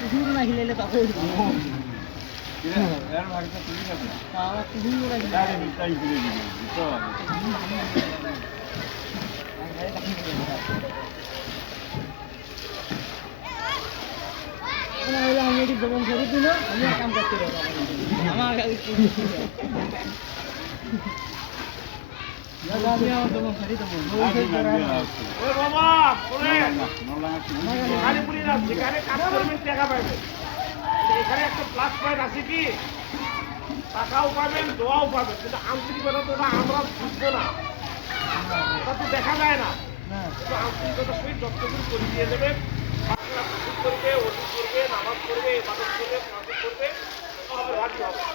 কুকুর না খেলে তখন এর ভাগটা তুমি যাবে আমার কুকুর না খেলে আরে তাই করে দিবি তো আমি এটি দোকান করে দিল আমি কাম করতে পারবো আমার বাবা কালীপুরি না যেখানে কাজ করবেন টাকা পাবেন এখানে একটা প্লাস পয়েন্ট আছে কি টাকাও পাবেন দোয়াও পাবেন কিন্তু আন্তরিকতা তো আমরা বুঝবো না ওটা তো দেখা যায় না কিন্তু আন্তরিকতার সহিত যতটুকু করে দিয়ে দেবেন করবে ওষুধ করবে নামাজ করবে ইবাদত করবে করবে তবে ভালো হবে